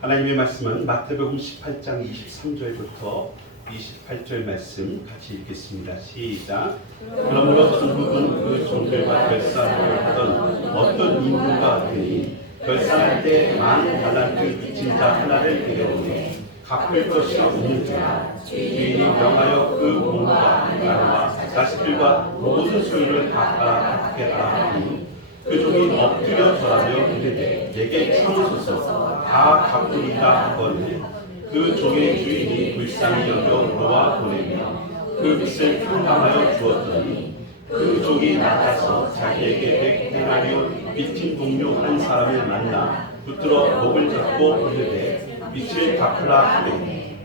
하나님의 말씀은 마태복음 18장 23절부터 28절 말씀 같이 읽겠습니다. 시작. 그러므로 천국은 그 종들과 결산을 하던 어떤 인부가 되니 결산할 때 10,000달란트 빚진 자 하나를 데려오니 갚을 것이 없는 자 주인이 명하여 그 몸과 나라와 자식들과 모든 소유를 다 갚게 하니 그 종이 엎드려 절하며 이르되 내게 청소서 다 갚으리라 하거늘 그 종의 주인이 불쌍히 여겨 놓아 보내며 그 빚을 평강하여 주었더니 그 종이 나가서 자기에게 100데나리온 빚진 동료 한 사람을 만나 붙들어 목을 잡고 이르되 빚을 갚으라 하매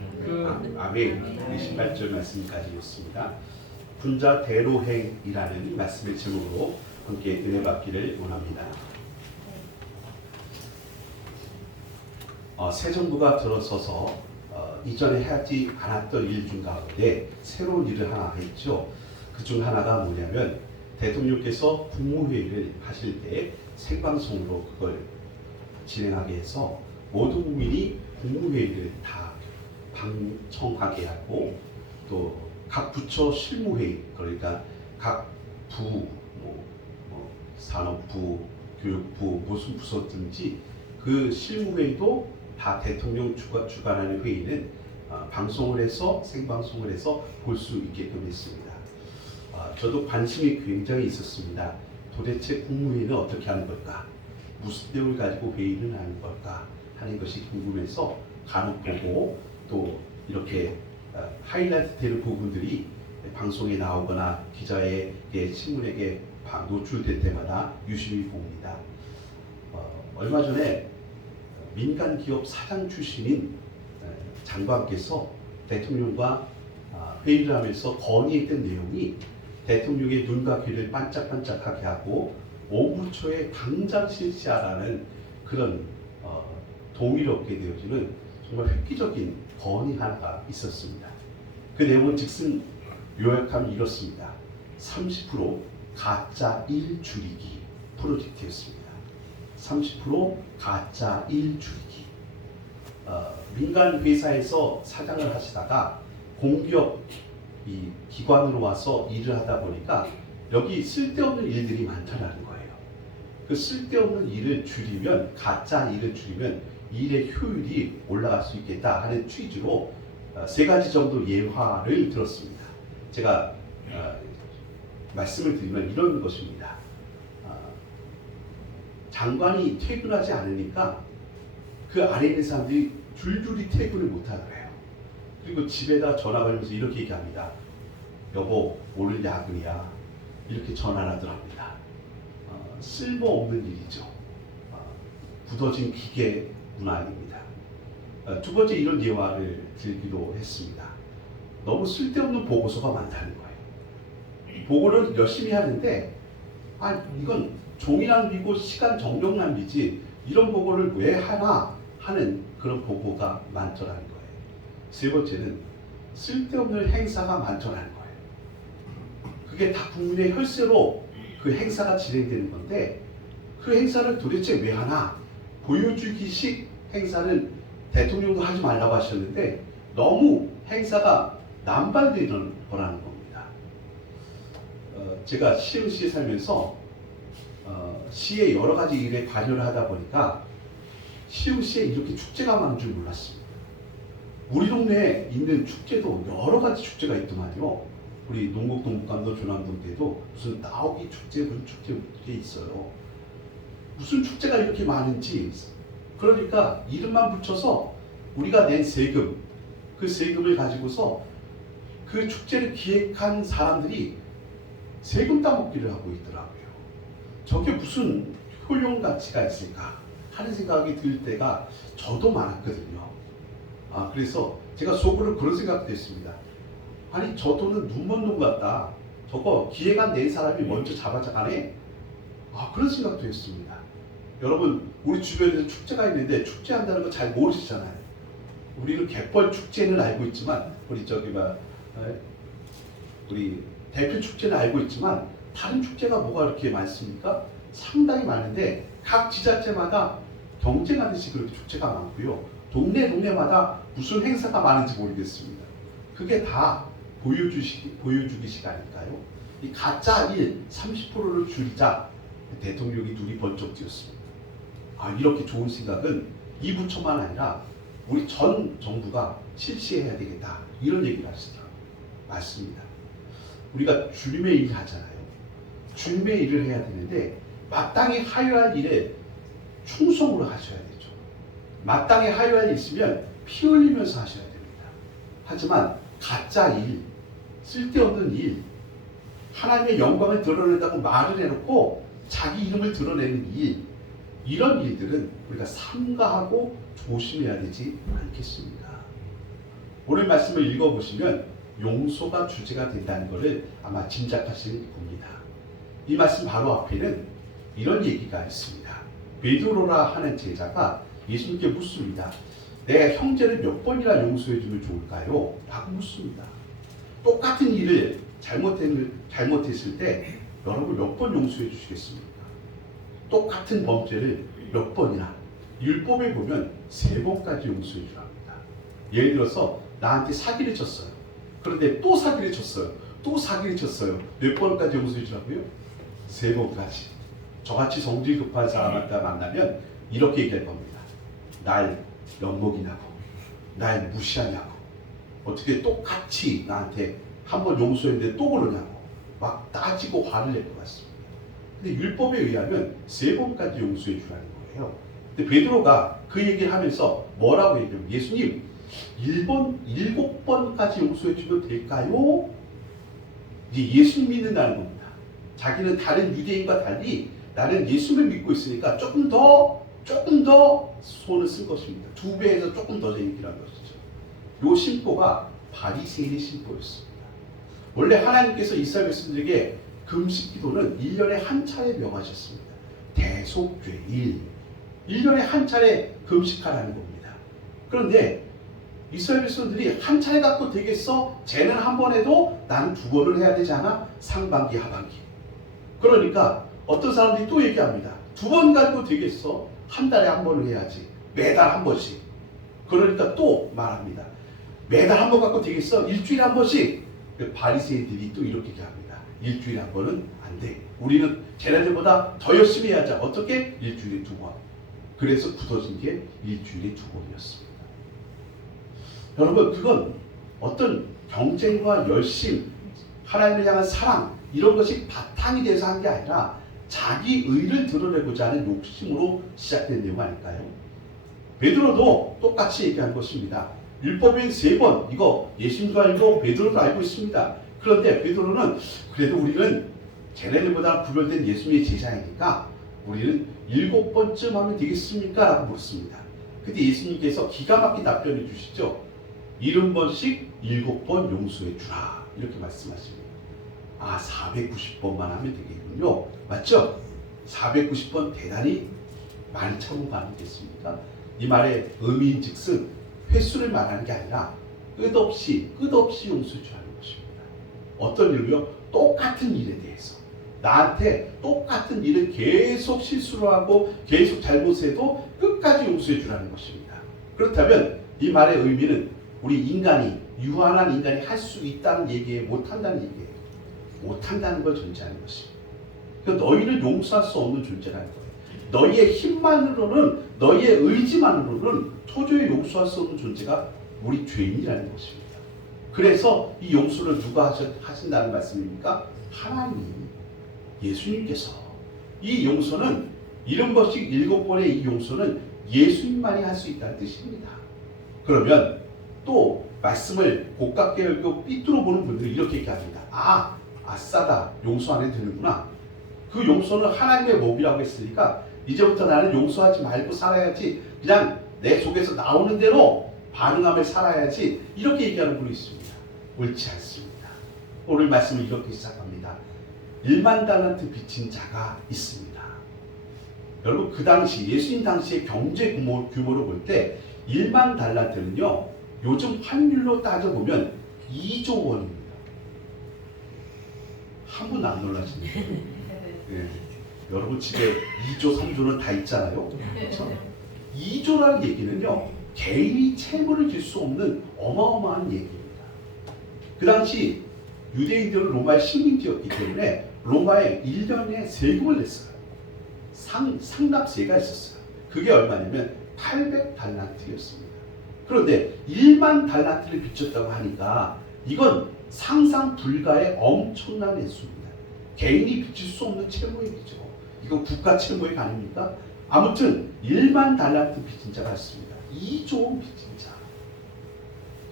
아멘. 28절 말씀까지 읽습니다. 분자 대로행이라는 말씀의 제목으로 함께 은혜 받기를 원합니다. 새 정부가 들어서서 이전에 하지 않았던 일 중 가운데 새로운 일을 하나 했죠. 그 중 하나가 뭐냐면 대통령께서 국무회의를 하실 때 생방송으로 그걸 진행하게 해서 모든 국민이 국무회의를 다 방청하게 하고 또 각 부처 실무회의, 그러니까 각 부, 산업부, 교육부, 무슨 부서든지 그 실무회의도 다 대통령 주관하는 회의는 방송을 해서 생방송을 해서 볼 수 있게끔 했습니다. 저도 관심이 굉장히 있었습니다. 도대체 국무회의는 어떻게 하는 걸까? 무슨 내용을 가지고 회의를 하는 걸까? 하는 것이 궁금해서 간혹 보고 또 이렇게 하이라이트 되는 부분들이 방송에 나오거나 기자에게 신문에게 노출될 때마다 유심히 봅니다. 얼마 전에 민간 기업 사장 출신인 장관께서 대통령과 회의를 하면서 건의했던 내용이 대통령의 눈과 귀를 반짝반짝하게 하고 5분 초에 당장 실시하라는 그런 동의를 얻게 되어지는 정말 획기적인 건의 하나가 있었습니다. 그 내용은 즉슨 요약하면 이렇습니다. 30% 가짜 일 줄이기 프로젝트였습니다. 30% 가짜 일 줄이기. 민간 회사에서 사장을 하시다가 공기업 이 기관으로 와서 일을 하다 보니까 여기 쓸데없는 일들이 많다는 거예요. 그 쓸데없는 일을 줄이면, 가짜 일을 줄이면 일의 효율이 올라갈 수 있겠다 하는 취지로 3가지 정도 예화를 들었습니다. 제가 말씀을 드리면 이런 것입니다. 장관이 퇴근하지 않으니까 그 안에 있는 사람들이 줄줄이 퇴근을 못하더래요. 그리고 집에다 전화 걸면서 이렇게 얘기합니다. 여보, 오늘 야근이야. 이렇게 전화를 하더랍니다. 쓸모없는 일이죠. 굳어진 기계 문화입니다. 두 번째 이런 예화를 들기도 했습니다. 너무 쓸데없는 보고서가 많다는 거예요. 보고는 열심히 하는데 이건 종이 낭비고 시간 정력 낭비지 이런 보고를 왜 하나 하는 그런 보고가 많더라는 거예요. 세 번째는 쓸데없는 행사가 많더라는 거예요. 그게 다 국민의 혈세로 그 행사가 진행되는 건데 그 행사를 도대체 왜 하나? 보여주기식 행사는 대통령도 하지 말라고 하셨는데 너무 행사가 남발되는 거라는 겁니다. 제가 시흥시에 살면서 시의 여러 가지 일에 관여를 하다 보니까 시흥시에 이렇게 축제가 많은 줄 몰랐습니다. 우리 동네에 있는 축제도 여러 가지 축제가 있더만요. 우리 농곡동북감도 조남동대도 무슨 나오기 축제, 무슨 축제 이렇게 있어요. 무슨 축제가 이렇게 많은지, 그러니까 이름만 붙여서 우리가 낸 세금, 그 세금을 가지고서 그 축제를 기획한 사람들이 세금 따먹기를 하고 있더라고요. 저게 무슨 효용 가치가 있을까 하는 생각이 들 때가 저도 많았거든요. 그래서 제가 속으로 그런 생각도 했습니다. 아니, 저 돈은 눈먼 돈 같다. 저거 기획안 낸 사람이 먼저 잡아가네. 그런 생각도 했습니다. 여러분, 우리 주변에서 축제가 있는데 축제한다는 거 잘 모르시잖아요. 우리는 갯벌 축제는 알고 있지만, 우리 대표 축제는 알고 있지만 다른 축제가 뭐가 이렇게 많습니까? 상당히 많은데 각 지자체마다 경쟁하듯이 그렇게 축제가 많고요. 동네마다 무슨 행사가 많은지 모르겠습니다. 그게 다 보여주기 시간일까요? 이 가짜 일 30%를 줄이자 대통령이 눈이 번쩍 띄었습니다. 이렇게 좋은 생각은 이 부처만 아니라 우리 전 정부가 실시해야 되겠다. 이런 얘기를 하시더라고요. 맞습니다. 우리가 주님의 일을 하잖아요. 주님의 일을 해야 되는데 마땅히 하여할 일에 충성으로 하셔야 되죠. 마땅히 하여할 일 있으면 피 흘리면서 하셔야 됩니다. 하지만 가짜 일, 쓸데없는 일, 하나님의 영광을 드러낸다고 말을 해놓고 자기 이름을 드러내는 일, 이런 일들은 우리가 삼가하고 조심해야 되지 않겠습니까? 오늘 말씀을 읽어보시면 용서가 주제가 된다는 것을 아마 짐작하실 겁니다. 이 말씀 바로 앞에는 이런 얘기가 있습니다. 베드로라 하는 제자가 예수님께 묻습니다. 내 형제를 몇 번이나 용서해 주면 좋을까요? 라고 묻습니다. 똑같은 일을 잘못했을 때 여러분 몇 번 용서해 주시겠습니까? 똑같은 범죄를 몇 번이나, 율법에 보면 3번까지 용서해 주랍니다. 예를 들어서 나한테 사기를 쳤어요. 그런데 또 사기를 쳤어요. 또 사기를 쳤어요. 몇 번까지 용서해 주라고요? 3번까지. 저같이 성질 급한 사람한테 만나면 이렇게 얘기할 겁니다. 날 엿먹이냐고, 날 무시하냐고, 어떻게 똑같이 나한테 한 번 용서했는데 또 그러냐고 막 따지고 화를 낼 것 같습니다. 근데 율법에 의하면 3번까지 용서해 주라는 거예요. 근데 베드로가 그 얘기를 하면서 뭐라고 얘기하면, 예수님 7번까지 용서해 주면 될까요? 이제 예수님 믿는다는 겁니다. 자기는 다른 유대인과 달리 나는 예수를 믿고 있으니까 조금 더 손을 쓸 것입니다. 2배에서 조금 더 얘기라는 것이죠. 이 심보가 바리새인의 심보였습니다. 원래 하나님께서 이스라엘 백성들에게 금식 기도는 1년에 한 차례 명하셨습니다. 대속죄일 1년에 한 차례 금식하라는 겁니다. 그런데 이스라엘 백성들이 한 차례 갖고 되겠어? 쟤는 한 번 해도 나는 2번을 해야 되지 않아? 상반기 하반기. 그러니까 어떤 사람들이 또 얘기합니다. 2번 가지고 되겠어? 한 달에 한 번을 해야지. 매달 한 번씩. 그러니까 또 말합니다. 매달 한 번 갖고 되겠어? 일주일에 한 번씩. 바리새인들이 또 이렇게 얘기합니다. 일주일에 한 번은 안 돼. 우리는 쟤네들보다 더 열심히 해야죠. 어떻게? 일주일에 2번. 그래서 굳어진 게 일주일에 2번이었습니다. 여러분, 그건 어떤 경쟁과 열심, 하나님을 향한 사랑, 이런 것이 바탕이 돼서 한 게 아니라 자기 의를 드러내고자 하는 욕심으로 시작된 내용 아닐까요? 베드로도 똑같이 얘기한 것입니다. 율법인 3번, 이거 예수님도 알고 베드로도 알고 있습니다. 그런데 베드로는 그래도 우리는 쟤네들보다 구별된 예수님의 제자이니까 우리는 7번쯤 하면 되겠습니까? 라고 묻습니다. 근데 예수님께서 기가 막힌 답변을 주시죠. 70번씩 7번 용서해 주라. 이렇게 말씀하십니다. 490번만 하면 되겠군요. 맞죠? 490번 대단히 많이 참은 거 아니겠습니까? 이 말의 의미인즉슨 횟수를 말하는 게 아니라 끝없이 용서해 주라는 것입니다. 어떤 일로요? 똑같은 일에 대해서 나한테 똑같은 일을 계속 실수를 하고 계속 잘못해도 끝까지 용서해 주라는 것입니다. 그렇다면 이 말의 의미는 우리 인간이, 유한한 인간이 할 수 있다는 얘기에 못한다는 얘기예요. 못한다는 걸 전제하는 것입니다. 그러니까 너희를 용서할 수 없는 존재라는 거예요. 너희의 힘만으로는, 너희의 의지만으로는 도저히 용서할 수 없는 존재가 우리 죄인이라는 것입니다. 그래서 이 용서를 누가 하신다는 말씀입니까? 하나님, 예수님께서. 이 용서는 70번씩 7번의 이 용서는 예수님만이 할 수 있다는 뜻입니다. 그러면 또 말씀을 고깝게 열고 삐뚤어 보는 분들이 이렇게 얘기합니다. 아싸다, 용서 안 해도 되는구나. 그 용서는 하나님의 법이라고 했으니까 이제부터 나는 용서하지 말고 살아야지, 그냥 내 속에서 나오는 대로 반응하며 살아야지, 이렇게 얘기하는 분이 있습니다. 옳지 않습니다. 오늘 말씀을 이렇게 시작합니다. 1만 달란트 빚진 자가 있습니다. 여러분, 그 당시 예수님 당시의 경제 규모를 볼 때 1만 달란트는요, 요즘 환율로 따져보면 2조 원입니다. 한 분 안 놀라시는 거예요? 네. 여러분 집에 2조, 3조는 다 있잖아요. 그렇죠? 2조라는 얘기는요, 개인이 채무를 질 수 없는 어마어마한 얘기입니다. 그 당시 유대인들은 로마의 식민지였기 때문에 로마에 1년에 세금을 냈어요. 상납세가 있었어요. 그게 얼마냐면 800달란트였습니다. 그런데 1만 달란트를 빚졌다고 하니까 이건 상상 불가의 엄청난 액수입니다. 개인이 빚질 수 없는 채무액이죠. 이거 국가 채무액 아닙니까? 아무튼 1만 달란트 빚진 자가 있습니다. 2조 빚진 자.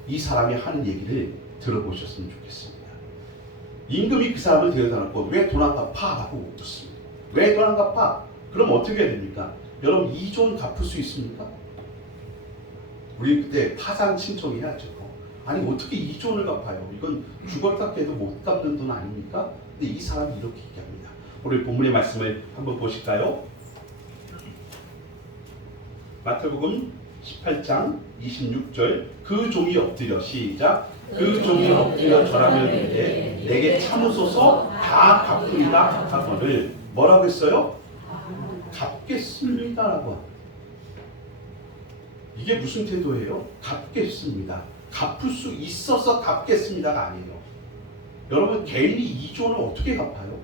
이 사람이 하는 얘기를 들어보셨으면 좋겠습니다. 임금이 그 사람을 데려다 놓고 왜 돈 안 갚아? 라고 묻습니다. 왜 돈 안 갚아? 그럼 어떻게 해야 됩니까? 여러분 2조는 갚을 수 있습니까? 우리 그때 파산 신청해야죠. 아니 어떻게 2조를 갚아요? 이건 죽었다 깨도 못 갚는 돈 아닙니까? 근데 이 사람이 이렇게 얘기합니다. 우리 본문의 말씀을 한번 보실까요? 마태복음 18장 26절 그 종이 엎드려 시작 그 종이 엎드려 절하며 이르되 내게 참으소서 다 갚으리라 하거늘 뭐라고 했어요? 갚겠습니다라고 합니다. 이게 무슨 태도예요? 갚겠습니다. 갚을 수 있어서 갚겠습니다가 아니에요. 여러분 개인이 2조를 어떻게 갚아요?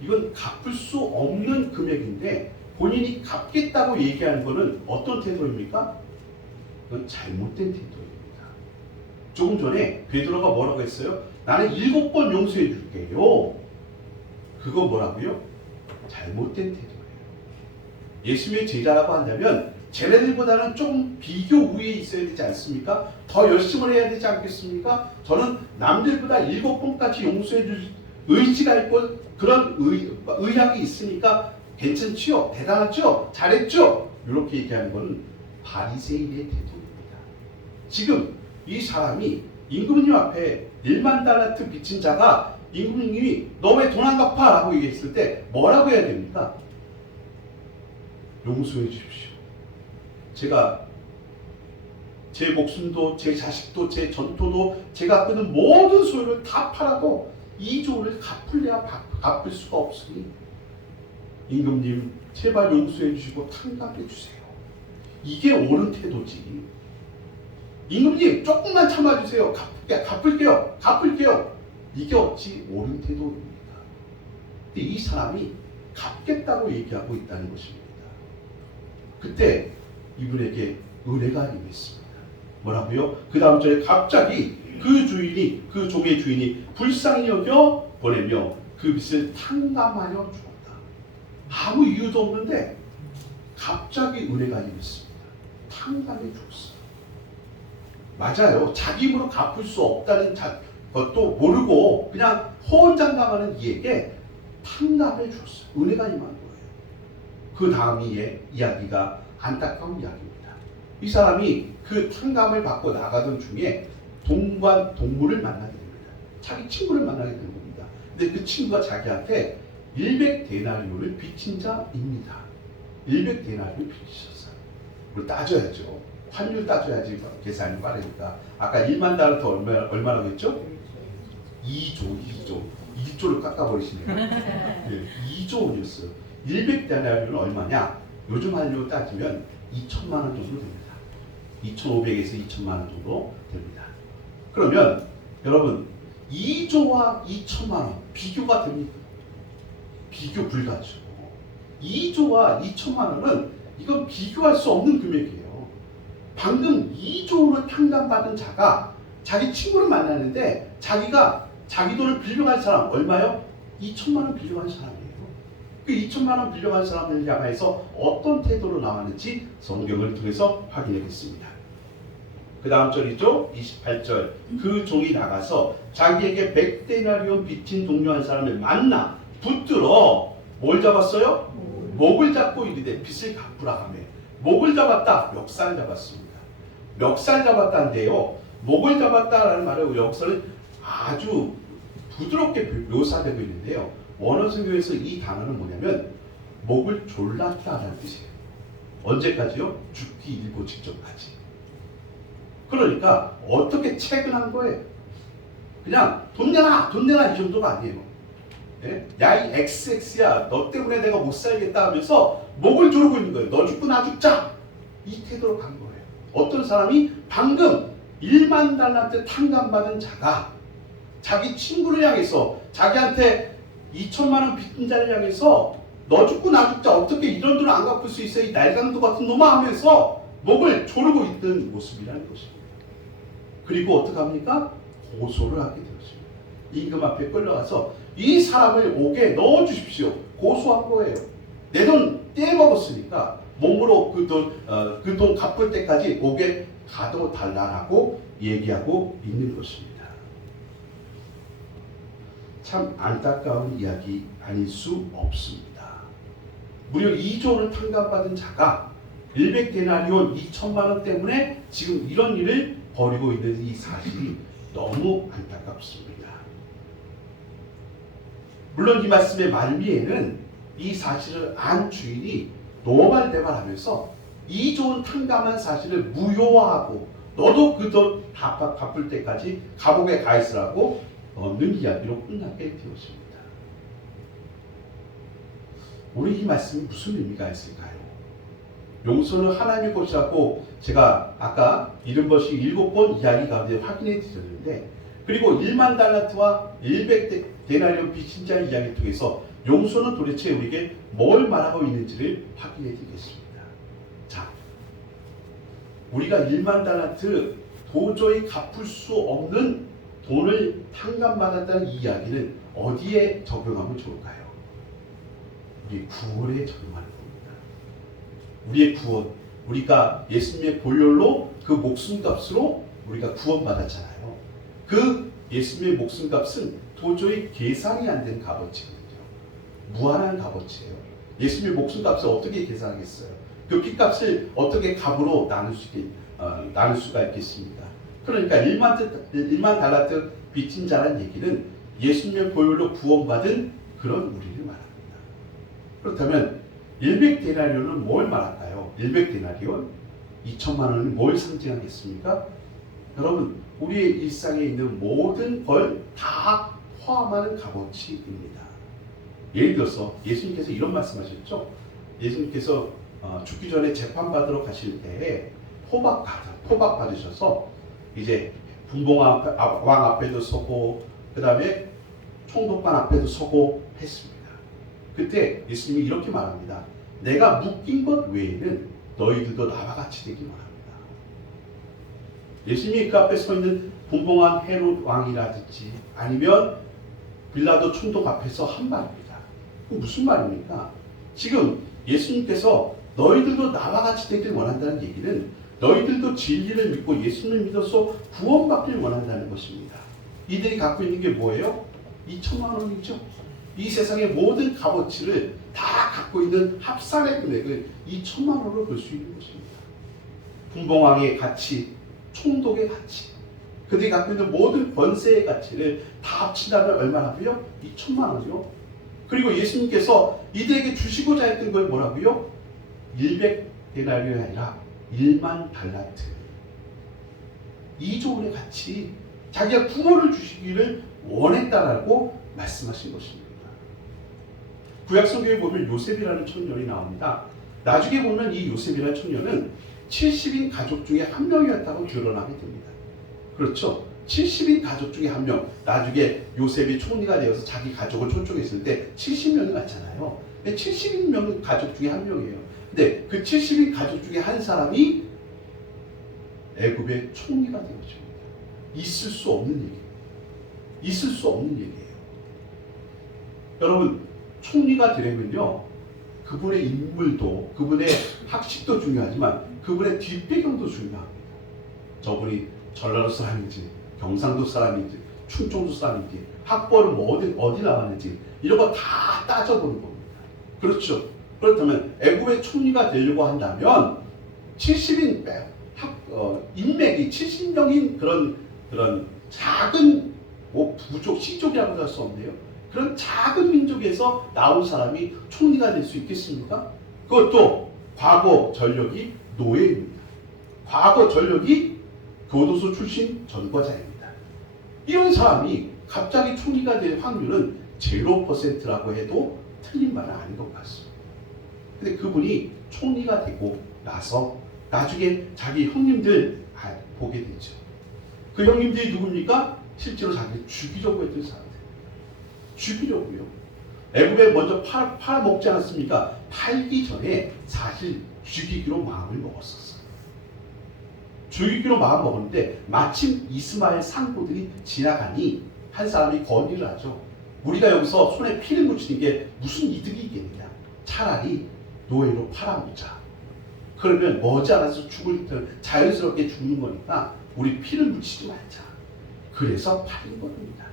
이건 갚을 수 없는 금액인데 본인이 갚겠다고 얘기하는 것은 어떤 태도입니까? 이건 잘못된 태도입니다. 조금 전에 베드로가 뭐라고 했어요? 나는 7번 용서해 줄게요. 그거 뭐라고요? 잘못된 태도예요. 예수님의 제자라고 한다면 쟤네들보다는 좀 비교 우위에 있어야 되지 않습니까? 더 열심을 해야 되지 않겠습니까? 저는 남들보다 7번까지 용서해 줄 의지가 있고 그런 의향이 있으니까 괜찮지요? 대단하죠? 잘했죠? 이렇게 얘기하는 것은 바리새인의 태도입니다. 지금 이 사람이 임금님 앞에 1만 달란트 빚진 자가 임금님이 너 왜 돈 안 갚아? 라고 얘기했을 때 뭐라고 해야 됩니까? 용서해 주십시오. 제가 제 목숨도 제 자식도 제 전토도 제가 갖고 있는 모든 소유를 다 팔아도 2조를 갚을래야 갚을 수가 없으니 임금님 제발 용서해 주시고 탕감해 주세요. 이게 옳은 태도지. 임금님 조금만 참아주세요. 갚을게요. 이게 어찌 옳은 태도입니까? 근데 이 사람이 갚겠다고 얘기하고 있다는 것입니다. 그때 이분에게 은혜가 임했습니다. 뭐라고요? 그 다음 절에 갑자기 그 종의 주인이 불쌍히 여겨 보내며 그 빚을 탕감하여 주었다. 아무 이유도 없는데 갑자기 은혜가 임했습니다. 탕감해 주었어요. 맞아요. 자기 힘으로 갚을 수 없다는 것도 모르고 그냥 호언장담하는 이에게 탕감해 주었어요. 은혜가 임한 거예요. 그 다음 이야기가 안타까운 이야기입니다. 이 사람이 그 탕감을 받고 나가던 중에 동물을 만나게 됩니다. 자기 친구를 만나게 된 겁니다. 근데 그 친구가 자기한테 100데나리온을 빚진 자입니다. 100데나리온을 빚으셨어요. 그걸 따져야죠. 환율 따져야지 계산이 빠르니까. 아까 1만 달러터 얼마라고 했죠? 2조를 깎아버리시네요. 네, 2조 원이었어요. 100데나리온은 얼마냐? 요즘 환율로 따지면 2천만 원 정도 됩니다. 2,500에서 2천만 원 정도 됩니다. 그러면 여러분 2조와 2천만 원 비교가 됩니까? 비교 불가죠. 2조와 2천만 원은 이건 비교할 수 없는 금액이에요. 방금 2조로 탕감받은 자가 자기 친구를 만나는데 자기 돈을 빌려간 사람 얼마요? 2천만 원 빌려간 사람이에요. 그 2천만 원 빌려간 사람을 향해서 어떤 태도로 나왔는지 성경을 통해서 확인하겠습니다. 그 다음 절이죠. 28절 그 종이 나가서 자기에게 100데나리온 빚진 동료 한 사람을 만나 붙들어 뭘 잡았어요? 목을 잡고 이르되 빚을 갚으라 하며 목을 잡았다. 멱살 잡았습니다. 멱살 잡았다인데요. 목을 잡았다라는 말의 역설은 아주 부드럽게 묘사되고 있는데요. 원어 성경에서 이 단어는 뭐냐면 목을 졸랐다라는 뜻이에요. 언제까지요? 죽기 일보 직전까지. 그러니까 어떻게 채근한 거예요? 그냥 돈 내놔 이 정도가 아니에요. 네? 야 이 XX야 너 때문에 내가 못 살겠다 하면서 목을 조르고 있는 거예요. 너 죽고 나 죽자 이 태도로 간 거예요. 어떤 사람이 방금 1만 달란트 탕감받은 자가 자기 친구를 향해서 자기한테 2천만 원 빚진 자를 향해서 너 죽고 나 죽자 어떻게 이런 돈을 안 갚을 수 있어 이 날강도 같은 놈아 하면서 목을 조르고 있던 모습이라는 것입니다. 그리고 어떻게 합니까? 고소를 하게 되었습니다. 임금 앞에 끌려가서 이 사람을 옥에 넣어주십시오. 고소한 거예요. 내 돈 떼먹었으니까 몸으로 그 돈 갚을 때까지 옥에 가둬달라고 얘기하고 있는 것입니다. 참 안타까운 이야기 아닐 수 없습니다. 무려 2조를 탕감받은 자가 100데나리온 2천만 원 때문에 지금 이런 일을 벌이고 있는 이 사실이 너무 안타깝습니다. 물론 이 말씀의 말미에는 이 사실을 안 주인이 노발대발하면서 2조 탕감한 사실을 무효화하고 너도 그 돈 갚을 때까지 감옥에 가 있으라고 넣는 이야기로 끝나게 되었습니다. 우리 이 말씀이 무슨 의미가 있을까요? 용서는 하나님의 것이라고 제가 아까 70번 이야기 가운데 확인해 드렸는데, 그리고 1만 달란트와 100데나리온 빚진 자의 이야기를 통해서 용서는 도대체 우리에게 뭘 말하고 있는지를 확인해 드리겠습니다. 자, 우리가 1만 달란트 도저히 갚을 수 없는 돈을 탕감받았다는 이 이야기는 어디에 적용하면 좋을까요? 우리 구원에 적용하는 겁니다. 우리의 구원, 우리가 예수님의 보혈로 그 목숨값으로 우리가 구원받았잖아요. 그 예수님의 목숨값은 도저히 계산이 안 된 값어치거든요. 무한한 값어치예요. 예수님의 목숨값을 어떻게 계산하겠어요? 그 피값을 어떻게 값으로 나눌 수가 있겠습니까? 그러니까 1만 달란트 빚진 자라는 얘기는 예수님의 보혈로 구원받은 그런 우리를 말합니다. 그렇다면 100데나리온은 뭘 말할까요? 100데나리온? 2천만 원은 뭘 상징하겠습니까? 여러분, 우리의 일상에 있는 모든 걸 다 포함하는 값어치입니다. 예를 들어서 예수님께서 이런 말씀하셨죠. 예수님께서 죽기 전에 재판받으러 가실 때에 포박 받으셔서 이제 분봉왕 앞에도 서고 그 다음에 총독관 앞에도 서고 했습니다. 그때 예수님이 이렇게 말합니다. 내가 묶인 것 외에는 너희들도 나와 같이 되기 원합니다. 예수님이 그 앞에 서 있는 분봉왕 헤롯 왕이라든지 아니면 빌라도 총독 앞에서 한 말입니다. 그 무슨 말입니까? 지금 예수님께서 너희들도 나와 같이 되길 원한다는 얘기는 너희들도 진리를 믿고 예수님을 믿어서 구원받길 원한다는 것입니다. 이들이 갖고 있는 게 뭐예요? 2천만 원이죠. 이 세상의 모든 값어치를 다 갖고 있는 합산의 금액을 2천만 원으로 볼 수 있는 것입니다. 분봉왕의 가치, 총독의 가치, 그들이 갖고 있는 모든 권세의 가치를 다 합친다면 얼마라고요? 2천만 원이요. 그리고 예수님께서 이들에게 주시고자 했던 걸 뭐라고요? 100데나리온이 아니라 1만 달란트. 2조 원의 가치, 자기가 구원을 주시기를 원했다라고 말씀하신 것입니다. 구약 성경에 보면 요셉이라는 청년이 나옵니다. 나중에 보면 이 요셉이라는 청년은 70인 가족 중에 한 명이었다고 드러나게 됩니다. 그렇죠? 70인 가족 중에 한 명. 나중에 요셉이 총리가 되어서 자기 가족을 초청했을 때 70명이 왔잖아요. 70인 가족 중에 한 명이에요. 근데 그 70인 가족 중에 한 사람이 애굽의 총리가 되어집니다. 있을 수 없는 얘기예요. 있을 수 없는 얘기예요. 여러분, 총리가 되려면요, 그분의 인물도, 그분의 학식도 중요하지만 그분의 뒷배경도 중요합니다. 저분이 전라도 사람인지, 경상도 사람인지, 충청도 사람인지, 학벌은 어디 나왔는지 이런 거 다 따져보는 겁니다. 그렇죠? 그렇다면 애굽의 총리가 되려고 한다면 70인 인맥이 70명인 그런 작은 부족, 시족이라고 할 수 없네요. 그런 작은 민족에서 나온 사람이 총리가 될 수 있겠습니까? 그것도 과거 전력이 노예입니다. 과거 전력이 교도소 출신 전과자입니다. 이런 사람이 갑자기 총리가 될 확률은 0%라고 해도 틀린 말은 아닌 것 같습니다. 근데 그분이 총리가 되고 나서 나중에 자기 형님들 보게 되죠. 그 형님들이 누굽니까? 실제로 자기를 죽이려고 했던 사람들. 죽이려고요. 애굽에 먼저 팔아먹지 않았습니까? 팔기 전에 사실 죽이기로 마음을 먹었었어요. 죽이기로 마음 먹었는데 마침 이스마엘 상도들이 지나가니 한 사람이 건의를 하죠. 우리가 여기서 손에 피를 묻히는 게 무슨 이득이 있겠느냐. 차라리 노예로 팔아먹자. 그러면 머지않아서 죽을 때 자연스럽게 죽는 거니까 우리 피를 묻히지 말자. 그래서 팔린 겁니다.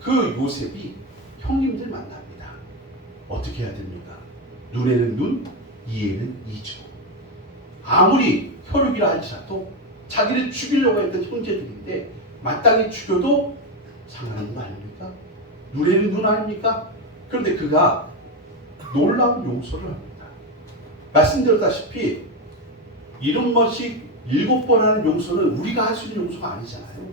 그 요셉이 형님들 만납니다. 어떻게 해야 됩니까? 눈에는 눈, 이에는 이죠. 아무리 혈육이라 할지라도 자기를 죽이려고 했던 형제들인데 마땅히 죽여도 상관없는 거 아닙니까? 눈에는 눈 아닙니까? 그런데 그가 놀라운 용서를 합니다. 말씀드렸다시피 70번씩 7번 하는 용서는 우리가 할 수 있는 용서가 아니잖아요.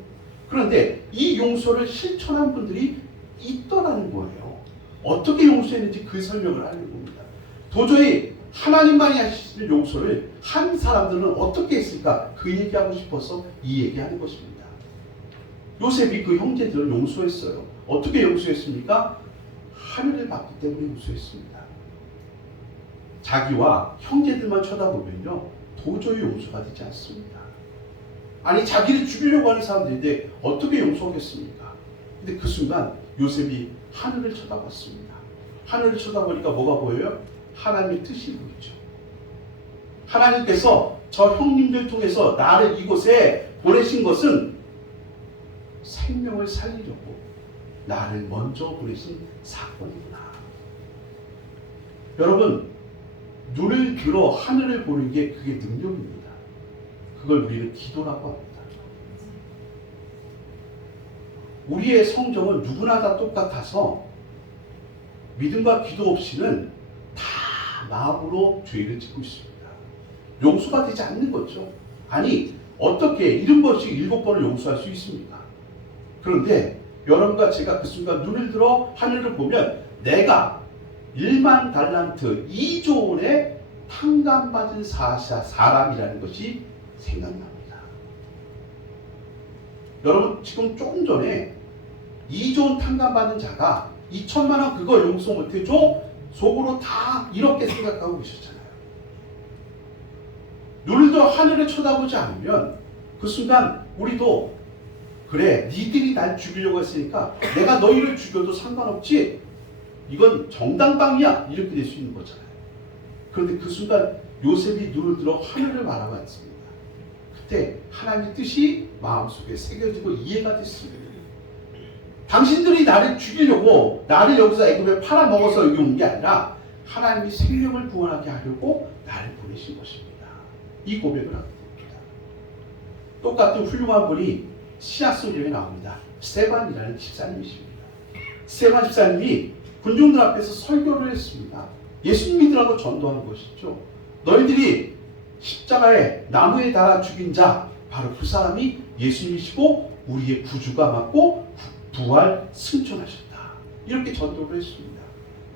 그런데 이 용서를 실천한 분들이 있더라는 거예요. 어떻게 용서했는지 그 설명을 하는 겁니다. 도저히 하나님만이 하실 수 있는 용서를 한 사람들은 어떻게 했을까? 그 얘기하고 싶어서 이 얘기하는 것입니다. 요셉이 그 형제들을 용서했어요. 어떻게 용서했습니까? 하늘을 봤기 때문에 용서했습니다. 자기와 형제들만 쳐다보면요 도저히 용서가 되지 않습니다. 아니 자기를 죽이려고 하는 사람들인데 어떻게 용서하겠습니까? 근데 그 순간 요셉이 하늘을 쳐다봤습니다. 하늘을 쳐다보니까 뭐가 보여요? 하나님의 뜻이 보이죠. 하나님께서 저 형님들 통해서 나를 이곳에 보내신 것은 생명을 살리려고 나를 먼저 보내신 사건이구나. 여러분, 눈을 들어 하늘을 보는 게 그게 능력입니다. 그걸 우리는 기도라고 합니다. 우리의 성정은 누구나 다 똑같아서 믿음과 기도 없이는 다 마음으로 죄를 짓고 있습니다. 용서가 되지 않는 거죠. 아니 어떻게 70번씩 7번을 용서할 수 있습니까? 그런데 여러분과 제가 그 순간 눈을 들어 하늘을 보면 내가 1만 달란트 2조 원의 탕감받은 사람이라는 것이 생각납니다. 여러분 지금 조금 전에 2조 원 탕감받은 자가 2천만 원 그거 용서 못해줘? 속으로 다 이렇게 생각하고 계셨잖아요. 눈을 들어 하늘을 쳐다보지 않으면 그 순간 우리도 그래 니들이 날 죽이려고 했으니까 내가 너희를 죽여도 상관없지 이건 정당방위야 이렇게 될 수 있는 거잖아요. 그런데 그 순간 요셉이 눈을 들어 하늘을 바라봤습니다. 그때 하나님의 뜻이 마음속에 새겨지고 이해가 됐습니다. 당신들이 나를 죽이려고 나를 여기서 애굽에 팔아먹어서 여기 온 게 아니라 하나님이 생명을 구원하게 하려고 나를 보내신 것입니다. 이 고백을 하게 됩니다. 똑같은 훌륭한 분이 신약성경에 나옵니다. 스데반이라는 집사님이십니다. 스데반 집사님이 군중들 앞에서 설교를 했습니다. 예수 믿으라고 전도하는 것이죠. 너희들이 십자가에 나무에 달아 죽인 자 바로 그 사람이 예수님이시고 우리의 구주가 맞고 부활 승천하셨다. 이렇게 전도를 했습니다.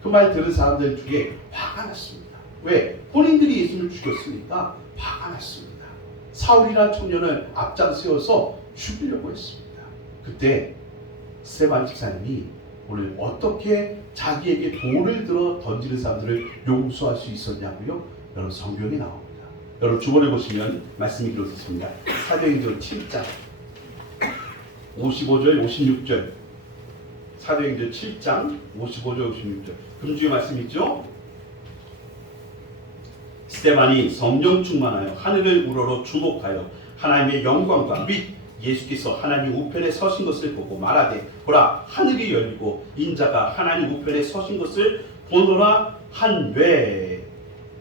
그 말 들은 사람들 중에 화가 났습니다. 왜? 본인들이 예수님을 죽였으니까 화가 났습니다. 사울이라는 청년을 앞장세워서 죽이려고 했습니다. 그때 스데반 집사님이 오늘 어떻게 자기에게 돌을 들어 던지는 사람들을 용서할 수 있었냐고요? 여러분 성경에 나옵니다. 여러분 주번에 보시면 말씀이 들어있습니다. 사도행전 7장 55절 56절 사도행전 7장 55절 56절 금주의 말씀 있죠? 스데반이 성령 충만하여 하늘을 우러러 주목하여 하나님의 영광과 및 예수께서 하나님 우편에 서신 것을 보고 말하되 보라 하늘이 열리고 인자가 하나님 우편에 서신 것을 보노라 한외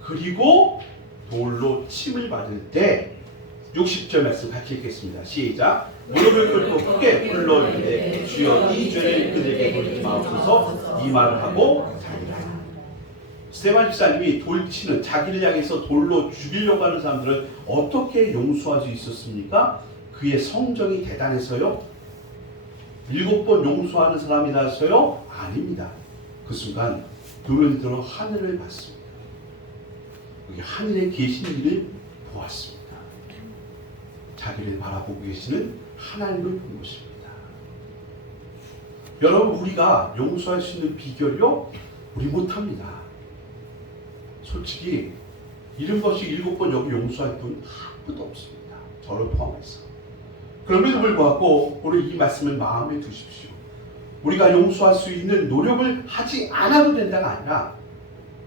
그리고 돌로 침을 받을 때 60절 말씀 같이 읽겠습니다. 시작. 무릎을 꿇고 크게 불러 이르되 주여 이 죄를 그들에게 돌리지 마옵소서 이 말을 하고 자기라. 스데반 집사님이 돌치는 자기를 향해서 돌로 죽이려고 하는 사람들을 어떻게 용서할 수 있었습니까? 그의 성정이 대단해서요? 7번 용서하는 사람이라서요? 아닙니다. 그 순간 눈을 들어 하늘을 봤습니다. 여기 하늘에 계신 이를 보았습니다. 자기를 바라보고 계시는 하나님을 본 것입니다. 여러분, 우리가 용서할 수 있는 비결이요? 우리 못합니다. 솔직히 70번씩 7번 여기 용서할 분 아무도 없습니다. 저를 포함해서. 그럼에도 불구하고 오늘 이 말씀을 마음에 두십시오. 우리가 용서할 수 있는 노력을 하지 않아도 된다가 아니라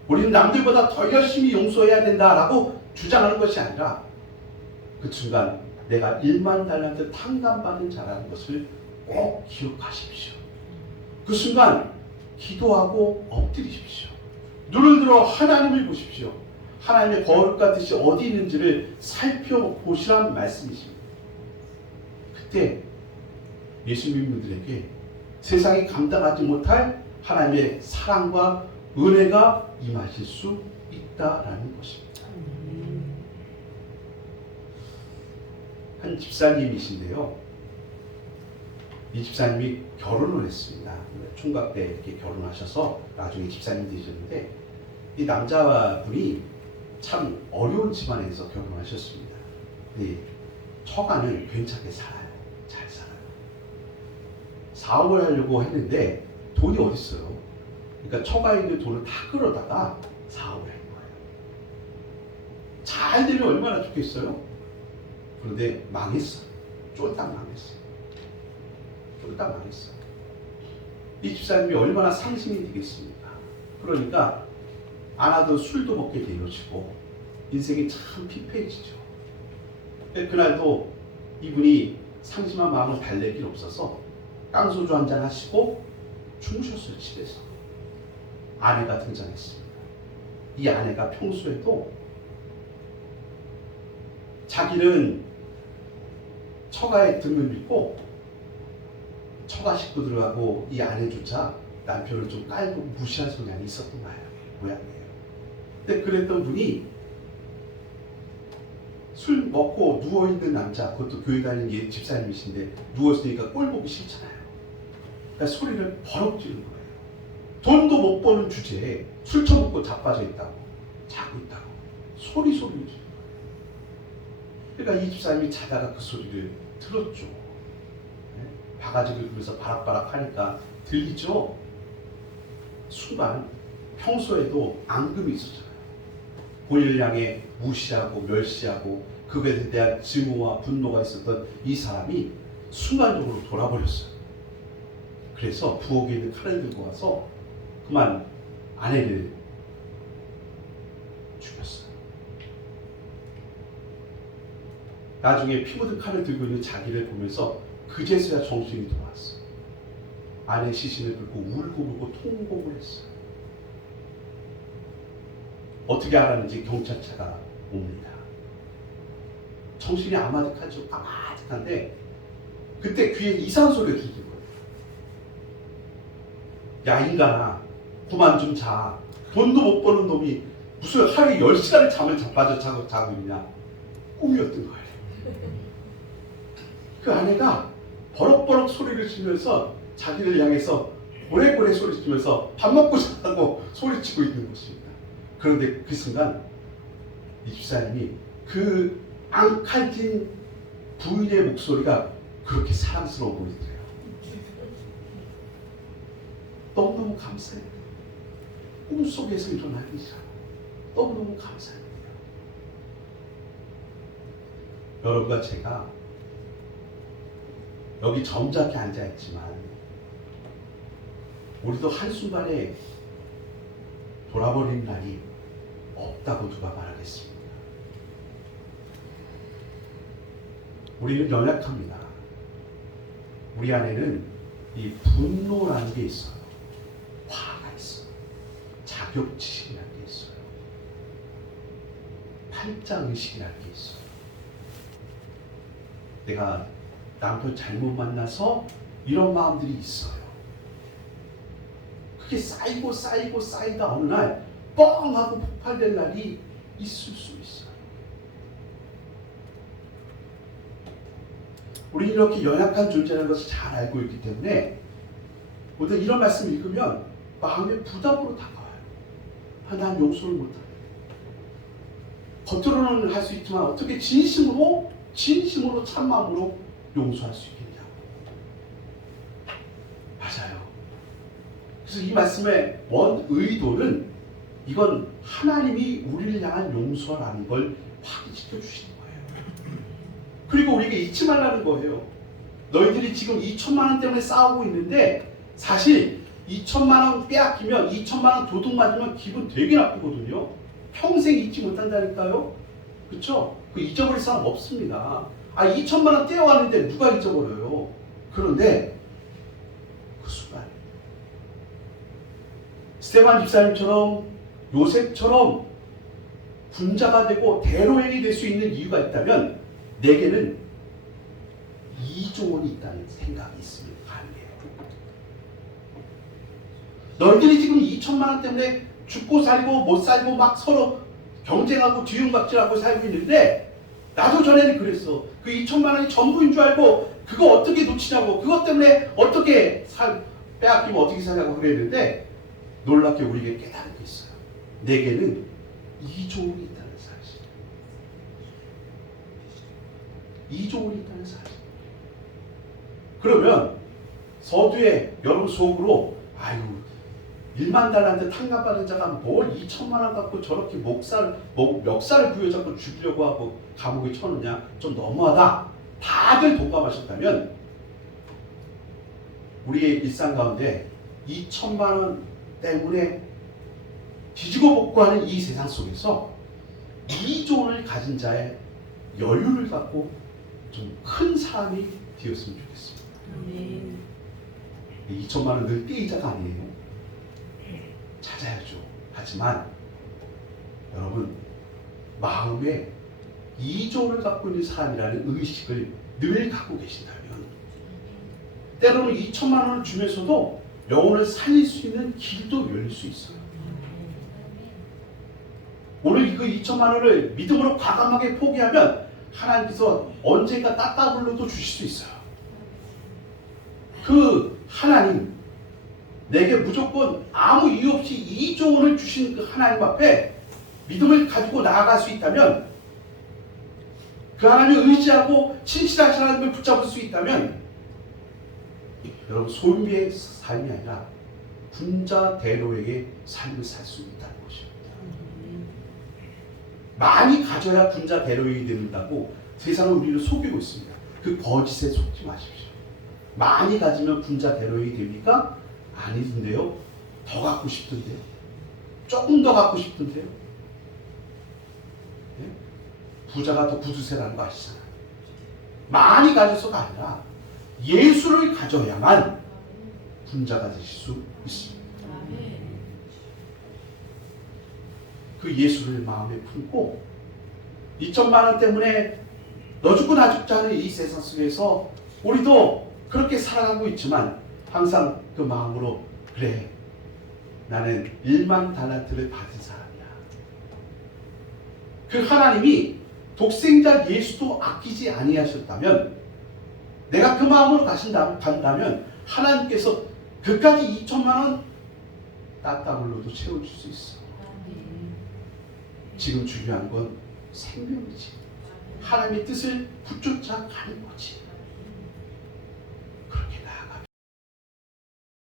우리는 남들보다 더 열심히 용서해야 된다라고 주장하는 것이 아니라 그 순간 내가 1만 달란트 탕감받은 자라는 것을 꼭 기억하십시오. 그 순간 기도하고 엎드리십시오. 눈을 들어 하나님을 보십시오. 하나님의 거룩한 뜻이 어디 있는지를 살펴보시라는 말씀이십니다. 그때 예수 믿는 분들에게 세상이 감당하지 못할 하나님의 사랑과 은혜가 임하실 수 있다라는 것입니다. 한 집사님이신데요. 이 집사님이 결혼을 했습니다. 총각 때 이렇게 결혼하셔서 나중에 집사님 되셨는데 이 남자분이 참 어려운 집안에서 결혼하셨습니다. 처가는 괜찮게 살아요. 잘 살아요. 사업을 하려고 했는데 돈이 어디 있어요? 그러니까 처가에 있는 돈을 다 끌어다가 사업을 한 거예요. 잘 되면 얼마나 좋겠어요? 그런데 망했어요. 쫄딱 망했어요. 쫄딱 망했어요. 이 집사님이 얼마나 상심이 되겠습니까? 그러니까 안 하던 술도 먹게 되어지고 인생이 참 피폐해지죠. 그날도 이분이 상심한 마음을 달랠 길 없어서 깡소주 한잔 하시고 주무셨어요. 집에서. 아내가 등장했습니다. 이 아내가 평소에도 자기는 처가의 등을 믿고 처가 식구들하고 이 아내조차 남편을 좀 깔고 무시한 성향이 있었던 모양이에요. 근데 그랬던 분이 술 먹고 누워있는 남자, 그것도 교회 다니는 집사님이신데 누워있으니까 꼴 보기 싫잖아요. 그러니까 소리를 버럭 지르는 거예요. 돈도 못 버는 주제에 술 처먹고 자빠져 있다고, 자고 있다고 소리를 지르는 거예요. 그러니까 이 집사님이 자다가 그 소리를 들었죠. 바가지를 그래서 바락바락 하니까 들리죠. 순간 평소에도 앙금이 있었잖아요. 본인을 향해 무시하고 멸시하고 그것에 대한 증오와 분노가 있었던 이 사람이 순간적으로 돌아버렸어요. 그래서 부엌에 있는 칼을 들고 와서 그만 아내를 죽였어요. 나중에 피 묻은 칼을 들고 있는 자기를 보면서 그제서야 정신이 돌아왔어요. 아내 시신을 들고 울고 통곡을 했어요. 어떻게 알았는지 경찰차가 옵니다. 정신이 아마득하죠. 아마득한데 그때 귀에 이상한 소리가 들린 거예요. 야 인간아, 그만 좀 자. 돈도 못 버는 놈이 무슨 하루에 10시간을 잠을 자빠져 자고 있냐. 꿈이었던 거예요. 그 아내가 버럭버럭 소리를 치면서 자기를 향해서 고래고래 소리치면서 밥 먹고 자라고 소리치고 있는 것입니다. 그런데 그 순간 이 집사님이 그 앙칼진 부인의 목소리가 그렇게 사랑스러워 보이더래요. 너무너무 감사해요. 꿈속에서 일어난 일이라 너무너무 감사해요. 여러분과 제가 여기 점잖게 앉아있지만 우리도 한순간에 돌아버린 날이 없다고 누가 말하겠습니까? 우리는 연약합니다. 우리 안에는 이 분노라는 게 있어요. 화가 있어요. 자격지심이라는 게 있어요. 팔자의식이라는 게 있어요. 내가 남편 잘못 만나서 이런 마음들이 있어요. 그게 쌓이다 어느 날 뻥 하고 폭발될 날이 있을 수 있어요. 우리 이렇게 연약한 존재라는 것을 잘 알고 있기 때문에 오늘 이런 말씀을 읽으면 마음의 부담으로 다가와요. 난 용서를 못하네. 겉으로는 할 수 있지만 어떻게 진심으로 참마음으로 용서할 수 있겠냐. 맞아요. 그래서 이 말씀의 원 의도는 이건 하나님이 우리를 향한 용서라는 걸 확인시켜 주시는 거예요. 그리고 우리에게 잊지 말라는 거예요. 너희들이 지금 2천만 원 때문에 싸우고 있는데 사실 2천만 원 빼앗기면 2천만 원 도둑 맞으면 기분 되게 나쁘거든요. 평생 잊지 못한다니까요. 그렇죠? 그 잊어버릴 사람 없습니다. 2천만 원 떼어왔는데 누가 잊어버려요. 그런데 그 순간 스테반 집사님처럼 요셉처럼 군자가 되고 대로행이 될 수 있는 이유가 있다면 내게는 이조원이 있다는 생각이 있으면 가능해요. 너희들이 지금 2천만 원 때문에 죽고 살고 못 살고 막 서로 경쟁하고 뒤움박질하고 살고 있는데 나도 전에는 그랬어. 그 2천만 원이 전부인 줄 알고 그거 어떻게 놓치냐고 그것 때문에 어떻게 빼앗기면 어떻게 사냐고 그랬는데 놀랍게 우리에게 깨달은 게 있어요. 내게는 이조원이 있다는 사실. 이조원이 있다는 사실. 그러면 서두에 여러분 속으로 1만 달란트 탕감받은 자가 뭘 2천만 원 갖고 저렇게 멱살을 부여잡고 죽이려고 하고 감옥에 쳐넣냐? 좀 너무하다. 다들 동감하셨다면 우리의 일상 가운데 2천만 원 때문에 뒤지고 볶고하는 이 세상 속에서 2조 원을 가진 자의 여유를 갖고 좀 큰 사람이 되었으면 좋겠습니다. 2천만 원 늘 떼이자가 아니에요. 찾아야죠. 하지만 여러분 마음에 2조를 갖고 있는 사람이라는 의식을 늘 갖고 계신다면 때로는 2천만 원을 주면서도 영혼을 살릴 수 있는 길도 열릴 수 있어요. 오늘 그 2천만 원을 믿음으로 과감하게 포기하면 하나님께서 언젠가 따따블로도 주실 수 있어요. 그 하나님, 내게 무조건 아무 이유 없이 2조 원을 주신 그 하나님 앞에 믿음을 가지고 나아갈 수 있다면, 그 하나님을 의지하고 친실하신 하나님을 붙잡을 수 있다면, 여러분 소유의 삶이 아니라 군자 대로에게 삶을 살 수 있다는 것입니다. 많이 가져야 군자 대로에게 된다고 세상은 우리를 속이고 있습니다. 그 거짓에 속지 마십시오. 많이 가지면 군자 대로에게 됩니까? 아니던데요. 더 갖고 싶던데요. 조금 더 갖고 싶던데요. 네? 부자가 더 구두쇠라는 거 아시잖아요. 많이 가져서가 아니라 예수를 가져야만 군자가 되실 수 있습니다. 그 예수를 마음에 품고 2천만 원 때문에 너 죽고 나 죽자는 이 세상 속에서 우리도 그렇게 살아가고 있지만 항상 그 마음으로 그래 나는 1만 달란트를 받은 사람이야. 그 하나님이 독생자 예수도 아끼지 아니하셨다면 내가 그 마음으로 간다면 하나님께서 그까지 2천만 원 따따블로도 채워줄 수 있어. 지금 중요한 건 생명이지. 하나님의 뜻을 붙쫓아 가는 거지.